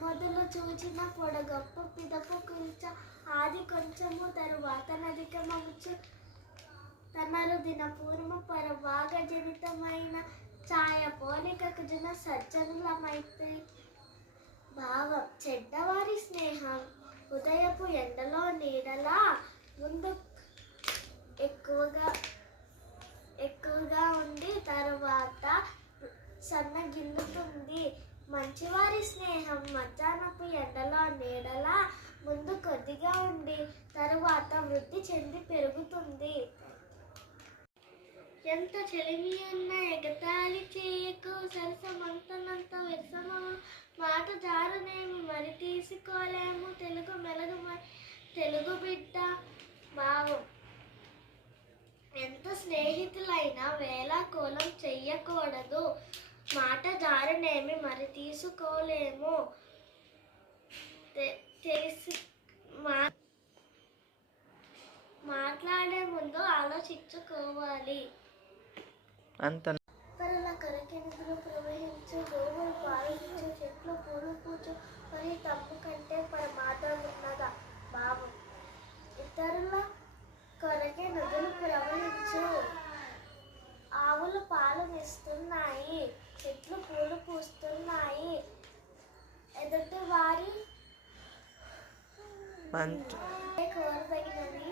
మొదలు చూచిన పొడగొప్ప పిదపు కుల్చ ఆది కొంచెము తరువాత నదికమవచ్చు తనరు దిన పూర్వ పరభాగ జనితమైన ఛాయ పోలికకు జన సజ్జనులమైతే భావం చెడ్డవారి స్నేహం ఉదయపు ఎండలో నీడలా ముందు ఎక్కువగా ఉండి తరువాత సన్నగిల్లుతుంది. మంచివారి స్నేహం మధ్యాహ్నపు ఎండలో నీడలా ముందు కొద్దిగా ఉండి తరువాత వృద్ధి చెంది పెరుగుతుంది. ఎంత చెలిమి ఉన్న ఎగతాళి చేయకు సరసమంతనంత విరసము మాట జారునేమి మరి తీసుకోలేము తెలుగు మెలగు తెలుగు బిడ్డ భావం ఎంత స్నేహితులైనా వేళాకోళం చెయ్యకూడదు మాట జారునేమి మరి తీసుకోలేము తెలిసి మాట్లాడే ముందు ఆలోచించుకోవాలి. పరుల కొరకెందుకు ప్రవహించు గోవులు పాలించు చెట్లు పూలు పూచు మరి తప్పు కంటే ప్రమాదం ఉన్నదా భావం ఇతరుల కొరకే నదులు ప్రవహించు ఆవులు పాలనిస్తున్నాయి చెట్లు పూలు పూస్తున్నాయి ఎదుటి వారి కోరదగినది